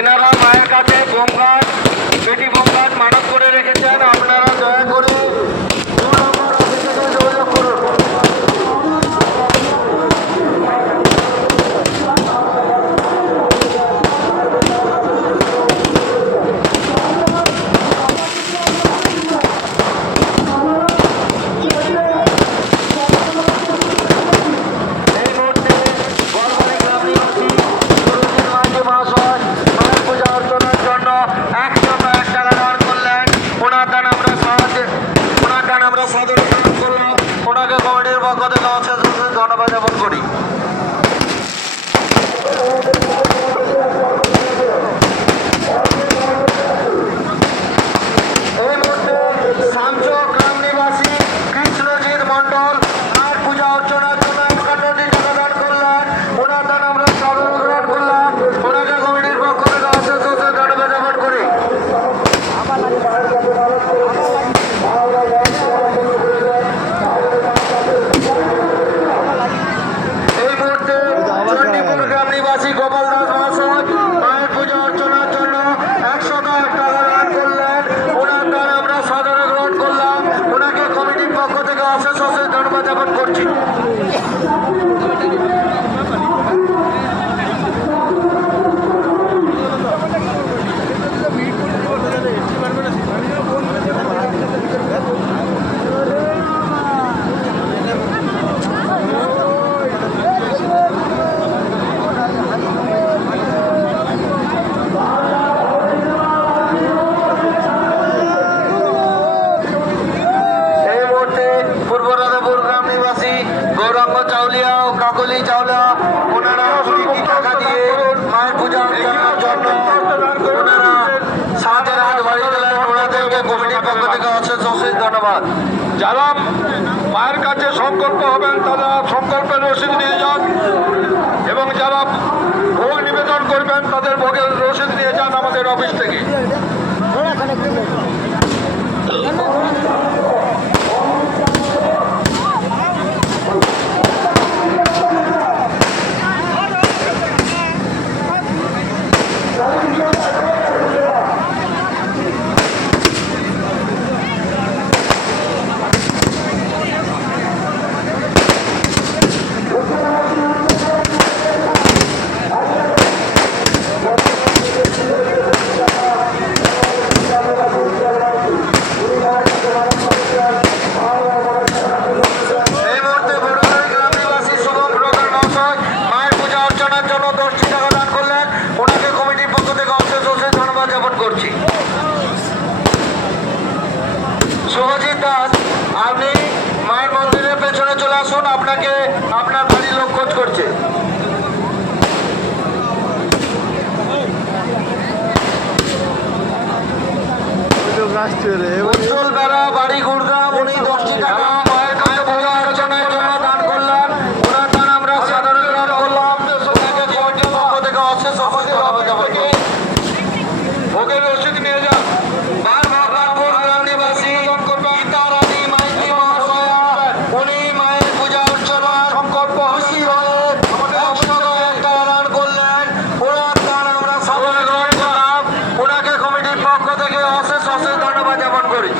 जिनारा मायर का बोमघाट बेटी बोमघाट मानवपुरे কত ধন্যবাদ কাকলি চাওলা ওনারা টাকা দিয়ে মায়ের পূজা অর্চনার জন্য ওনারা সাহায্যের বাড়ি দিলেন। ওনাদেরকে কমিটির পক্ষ থেকে অশেষ অশেষ ধন্যবাদ। যারা মায়ের কাছে সংকল্প হবেন, তারা সংকল্পের কাজ। আপনি মায়ের মন্দিরের পেছনে চলে আসুন আপনাকে আপনার বাড়ি লোক খোঁজ করছে। নিয়ে পক্ষ থেকে অশেষ অশেষ ধন্যবাদ জ্ঞাপন করি